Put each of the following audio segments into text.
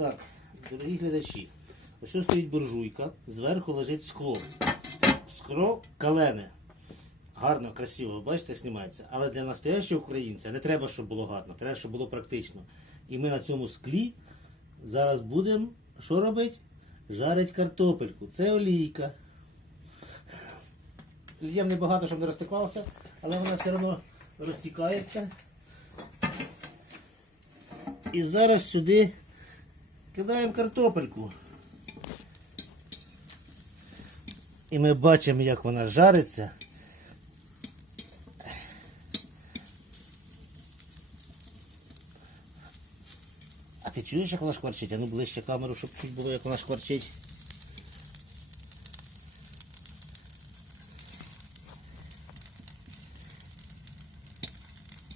Так, дорогі глядачі, ось тут стоїть буржуйка, зверху лежить скло. Скло калене. Гарно, красиво, бачите, знімається. Але для настоящого українця не треба, щоб було гарно, треба, щоб було практично. І ми на цьому склі зараз будемо що робити? Жарить картопельку. Це олійка. Льємо небагато, щоб не розтеклалося, але вона все одно розтікається. І зараз сюди кидаємо картопельку. І ми бачимо, як вона жариться. А ти чуєш, як вона шкварчить? А ну ближче камеру, щоб чуть було, як вона шкварчить.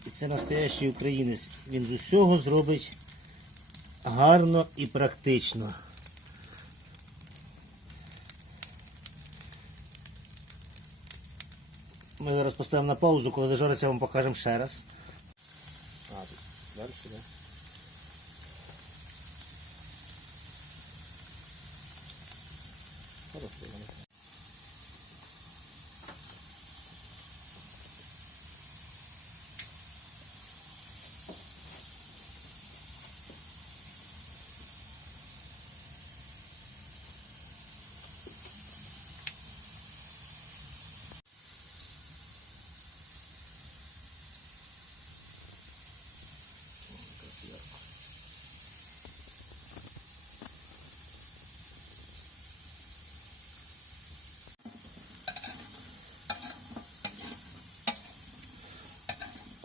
І це настоящий українець. Він з усього зробить гарно і практично. Ми зараз поставимо на паузу, коли дожариться, вам покажемо ще раз. А, далі, да воно.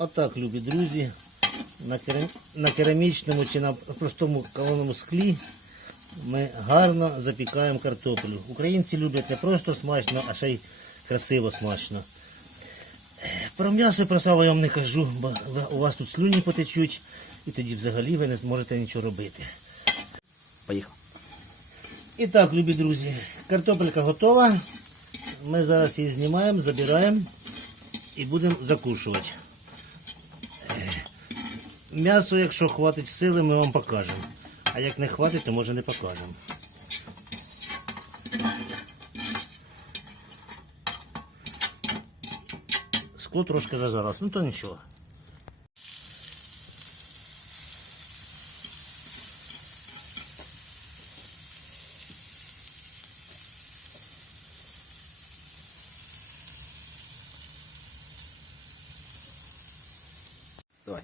Отак, любі друзі, на, керамічному чи на простому кавовному склі ми гарно запікаємо картоплю. Українці люблять не просто смачно, а ще й красиво смачно. Про м'ясо і про сало я вам не кажу, бо у вас тут слюні потечуть, і тоді взагалі ви не зможете нічого робити. Поїхав. І так, любі друзі, картопелька готова. Ми зараз її знімаємо, забираємо і будемо закушувати. М'ясо, якщо хватить сили, ми вам покажемо. А як не хватить, то може не покажемо. Скло трошки зажарилось, ну то нічого. Давай.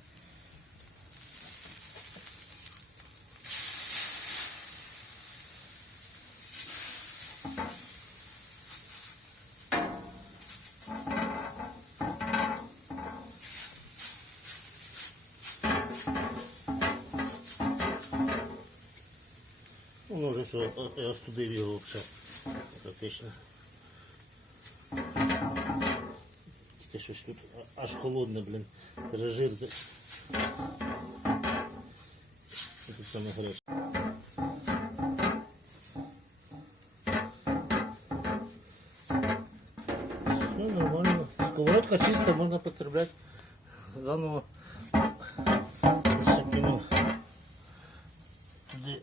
Воно вже все, я остудив його вже практично. Тільки щось тут аж холодне, блін. Даже жир. за- Це Тут саме гаряче. Все нормально. Сковородка чиста, можна потребляти. Заново ще кинув туди